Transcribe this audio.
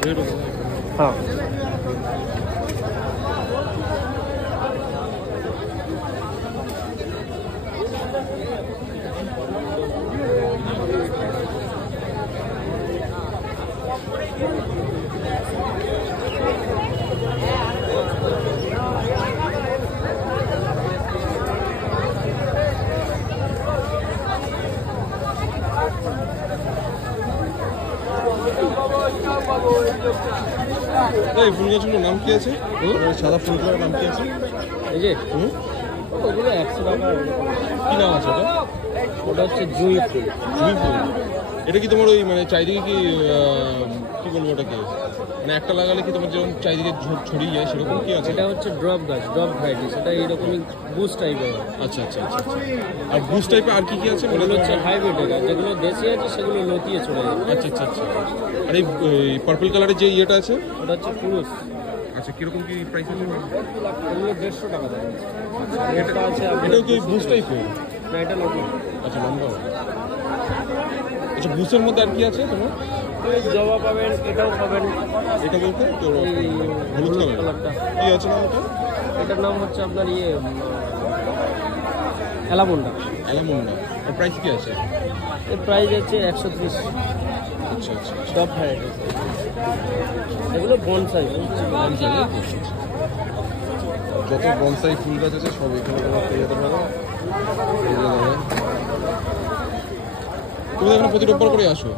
हाँ এই ফুল গাছগুলোর নাম কি আছে? সাদা ফুলগুলোর নাম কি আছে? এই যে ওগুলো 100 টাকা। কি নাম আছে ওটা? ওটা হচ্ছে জুঁই ফুল। জুঁই ফুল। এটা কি তোমার ওই মানে চারিদিকে কি কি বলবো ওটাকে, মানে একটা লাগালে কি তোমার যেমন চারিদিকে ছড়িয়ে যায় সেরকম কি আছে? এটা হচ্ছে ড্রপ গাছ, ড্রপ ভ্যারাইটি। সেটা এইরকমই বুশ টাইপের। আচ্ছা আচ্ছা আচ্ছা। আর বুশ টাইপের আর কি কি আছে? ওগুলো হচ্ছে হাইব্রিড গাছ, যেগুলো দেশি আছে সেগুলো লতিয়ে চলে যায়। আচ্ছা আচ্ছা আচ্ছা। আর এই পার্পল কালারের যে ইয়েটা আছে ওটা হচ্ছে পুরুষ। আচ্ছা, কিরকম কি প্রাইস আছে? ওগুলো 150 টাকা দাম। এটা আছে, এটাও কি বুশ টাইপের? না, এটা লম্বা। আচ্ছা, লম্বা। আচ্ছা, বুশের মধ্যে আর কি আছে তোমার? জবা পাবেন, এটাও পাবেন। এটা বলতে তোর হলুদ কালারটা কি আছে নাম ওটা? এটার নাম হচ্ছে আপনার অ্যালামন্ডা। অ্যালামন্ডা। এর প্রাইস কি আছে? এর প্রাইস হচ্ছে 130। আচ্ছা আচ্ছা। টপ ভ্যারাইটি এগুলো বনসাই। যত বনসাই ফুল গাছ আছে সব এখানে তোমরা পেয়ে যেতে পারো। তুমি এখানে প্রতি রোববার করে আসো।